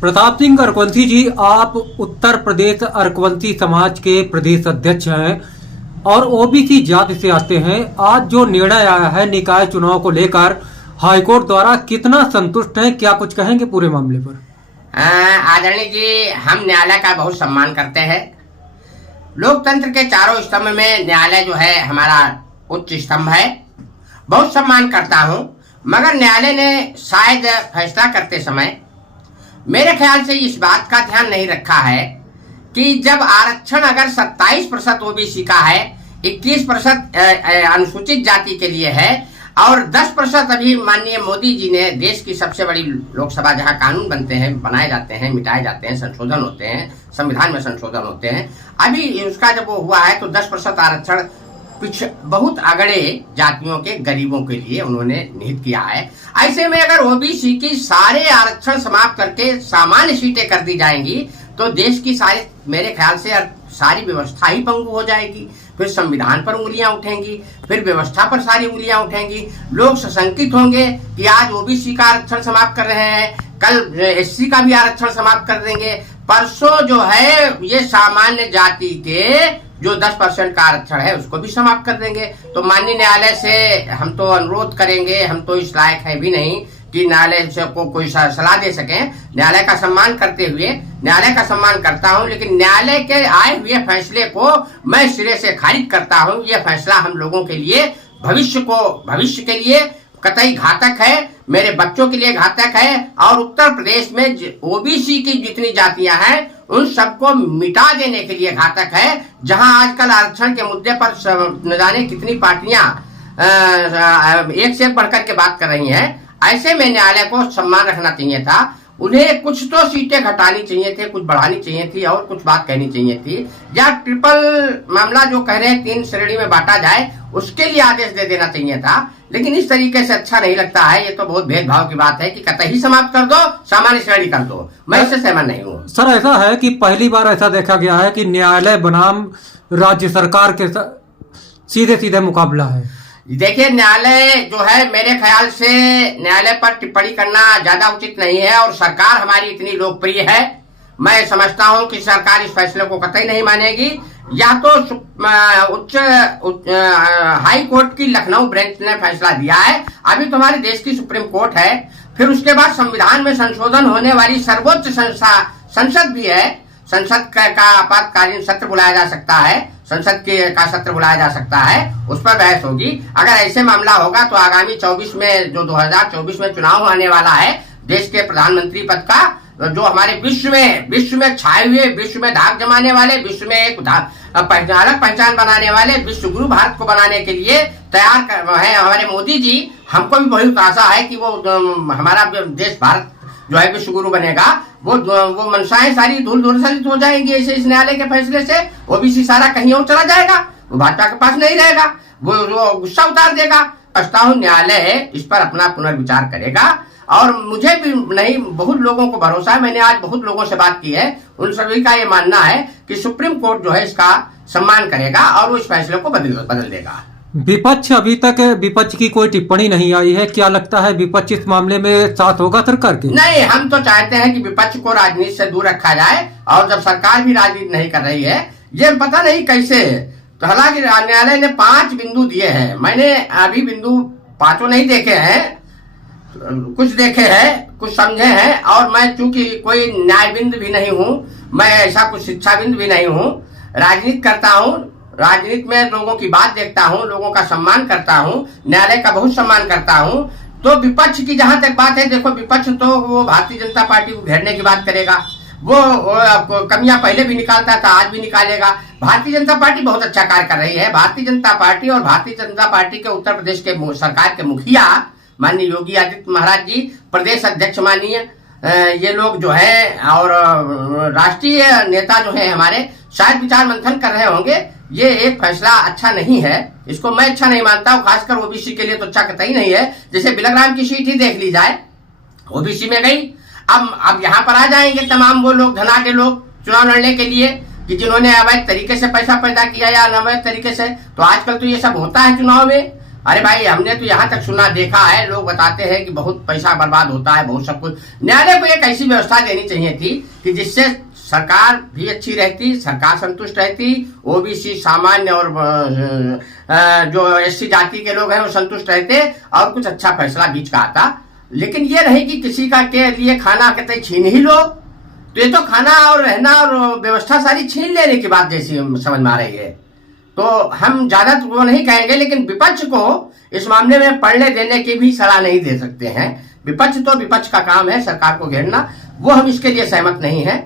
प्रताप सिंह अरकवंती जी, आप उत्तर प्रदेश अरकवंती समाज के प्रदेश अध्यक्ष हैं और ओबीसी जाति से आते हैं। आज जो निर्णय आया है निकाय चुनाव को लेकर हाईकोर्ट द्वारा, कितना संतुष्ट हैं? क्या कुछ कहेंगे पूरे मामले पर? आदरणीय जी, हम न्यायालय का बहुत सम्मान करते हैं। लोकतंत्र के चारों स्तंभ में न्यायालय जो है हमारा उच्च स्तंभ है। बहुत सम्मान करता हूं, मगर न्यायालय ने शायद फैसला करते समय मेरे ख्याल से इस बात का ध्यान नहीं रखा है कि जब आरक्षण अगर 27% ओबीसी का है, 21% अनुसूचित जाति के लिए है और 10% अभी माननीय मोदी जी ने, देश की सबसे बड़ी लोकसभा जहां कानून बनते हैं, बनाए जाते हैं, मिटाए जाते हैं, संशोधन होते हैं, संविधान में संशोधन होते हैं, अभी उसका जब वो हुआ है तो 10% आरक्षण कुछ बहुत अगड़े जातियों के गरीबों के लिए उन्होंने निहित किया है। ऐसे में अगर ओबीसी की सारे आरक्षण समाप्त करके सामान्य सीटें कर दी जाएंगी तो देश की सारी, मेरे ख्याल से सारी व्यवस्था ही पंगु हो जाएगी। फिर संविधान पर उंगलियां उठेंगी, फिर व्यवस्था पर सारी उंगलियां उठेंगी। लोग सशंकित होंगे कि आज ओबीसी का आरक्षण समाप्त कर रहे हैं, कल एससी का भी आरक्षण समाप्त कर देंगे, परसों जो है ये सामान्य जाति के जो 10% का आरक्षण है उसको भी समाप्त कर देंगे। तो माननीय न्यायालय से हम तो अनुरोध करेंगे, हम तो इस लायक है भी नहीं कि न्यायालय से को कोई सलाह दे सके। न्यायालय का सम्मान करते हुए, न्यायालय का सम्मान करता हूं, लेकिन न्यायालय के आए हुए फैसले को मैं सिरे से खारिज करता हूं। यह फैसला हम लोगों के लिए, भविष्य के लिए कतई घातक है, मेरे बच्चों के लिए घातक है और उत्तर प्रदेश में ओबीसी की जितनी जातियां हैं उन सबको मिटा देने के लिए घातक है। जहां आजकल आरक्षण के मुद्दे पर न जाने कितनी पार्टियां एक से एक बढ़कर के बात कर रही हैं, ऐसे में न्यायालय को सम्मान रखना चाहिए था। उन्हें कुछ तो सीटें घटानी चाहिए थे, कुछ बढ़ानी चाहिए थी और कुछ बात कहनी चाहिए थी, या ट्रिपल मामला जो कह रहे हैं 3 श्रेणी में बांटा जाए उसके लिए आदेश दे देना चाहिए था। लेकिन इस तरीके से अच्छा नहीं लगता है। ये तो बहुत भेदभाव की बात है कि कतई समाप्त कर दो, सामान्य श्रेणी कर दो। मैं इससे सहमत नहीं हूँ। सर, ऐसा है कि पहली बार ऐसा देखा गया है कि न्यायालय बनाम राज्य सरकार के सीधे सीधे मुकाबला है। देखिए, न्यायालय जो है मेरे ख्याल से न्यायालय पर टिप्पणी करना ज्यादा उचित नहीं है और सरकार हमारी इतनी लोकप्रिय है, मैं समझता हूं कि सरकार इस फैसले को कतई नहीं मानेगी। या तो हाई कोर्ट की लखनऊ बेंच ने फैसला दिया है, अभी तो हमारे देश की सुप्रीम कोर्ट है, फिर उसके बाद संविधान में संशोधन होने वाली सर्वोच्च संस्था संसद भी है। संसद का आपातकालीन सत्र बुलाया जा सकता है, संसद का सत्र बुलाया जा सकता है, उस पर बहस होगी। अगर ऐसे मामला होगा तो आगामी 24 में, जो 2024 में चुनाव होने वाला है देश के प्रधानमंत्री पद का, जो हमारे विश्व में छाए हुए, विश्व में धाक जमाने वाले, विश्व में एक अलग पहचान बनाने वाले, विश्व गुरु भारत को बनाने के लिए तैयार है हमारे मोदी जी। हमको भी बहुत आशा है कि वो हमारा देश भारत जो है विश्व गुरु बनेगा। वो मंशाएं सारी धूल सलित हो जाएंगी ऐसे इस न्यायालय के फैसले से। ओबीसी सारा कहीं और चला जाएगा, वो भाजपा के पास नहीं रहेगा, वो गुस्सा उतार देगा। समझता हूं न्यायालय इस पर अपना पुनर्विचार करेगा और मुझे भी नहीं, बहुत लोगों को भरोसा है, मैंने आज बहुत लोगों से बात की है, उन सभी का ये मानना है कि सुप्रीम कोर्ट जो है इसका सम्मान करेगा और वो इस फैसले को बदल देगा। विपक्ष, अभी तक विपक्ष की कोई टिप्पणी नहीं आई है, क्या लगता है विपक्ष इस मामले में साथ होगा सरकार के? नहीं, हम तो चाहते हैं कि विपक्ष को राजनीति से दूर रखा जाए और जब सरकार भी राजनीति नहीं कर रही है, ये पता नहीं कैसे। तो हालांकि न्यायालय ने 5 बिंदु दिए हैं, मैंने अभी बिंदु 5 नहीं देखे हैं, कुछ देखे हैं, कुछ समझे हैं, और मैं चूंकि कोई न्यायबिंद भी नहीं हूं, मैं ऐसा कुछ शिक्षाबिंद भी नहीं हूं, राजनीति करता हूं, राजनीति में लोगों की बात देखता हूं, लोगों का सम्मान करता हूं, न्यायालय का बहुत सम्मान करता हूं। तो विपक्ष की जहां तक बात है, देखो विपक्ष तो वो भारतीय जनता पार्टी को घेरने की बात करेगा, वो कमियां पहले भी निकालता था, आज भी निकालेगा। भारतीय जनता पार्टी बहुत अच्छा कार्य कर रही है। भारतीय जनता पार्टी और भारतीय जनता पार्टी के उत्तर प्रदेश के सरकार के मुखिया माननीय योगी आदित्य महाराज जी, प्रदेश अध्यक्ष माननीय, ये लोग जो है और राष्ट्रीय नेता जो है हमारे, शायद विचार मंथन कर रहे होंगे। ये एक फैसला अच्छा नहीं है, इसको मैं अच्छा नहीं मानता हूँ, खासकर ओबीसी के लिए तो अच्छा कतई नहीं है। जैसे बिलग्राम की सीट ही देख ली जाए, ओबीसी में गई, अब यहाँ पर आ जाएंगे तमाम वो लोग, धनाढ्य लोग चुनाव लड़ने के लिए कि जिन्होंने अवैध तरीके से पैसा पैदा किया या अनवैध तरीके से। तो आजकल तो ये सब होता है चुनाव में, अरे भाई, हमने तो यहाँ तक सुना देखा है, लोग बताते हैं कि बहुत पैसा बर्बाद होता है, बहुत सब कुछ। न्यायालय को एक ऐसी व्यवस्था देनी चाहिए थी कि जिससे सरकार भी अच्छी रहती, सरकार संतुष्ट रहती, ओबीसी सामान्य और जो एससी जाति के लोग हैं वो संतुष्ट रहते और कुछ अच्छा फैसला बीच का आता। लेकिन ये नहीं कि किसी का के लिए खाना कहते छीन ही लो, तो ये तो खाना और रहना और व्यवस्था सारी छीन लेने की बात जैसी समझ में आ रही है। तो हम ज्यादा तो वो नहीं कहेंगे, लेकिन विपक्ष को इस मामले में पढ़ने देने की भी सलाह नहीं दे सकते हैं। विपक्ष तो विपक्ष का काम है सरकार को घेरना, वो हम इसके लिए सहमत नहीं है।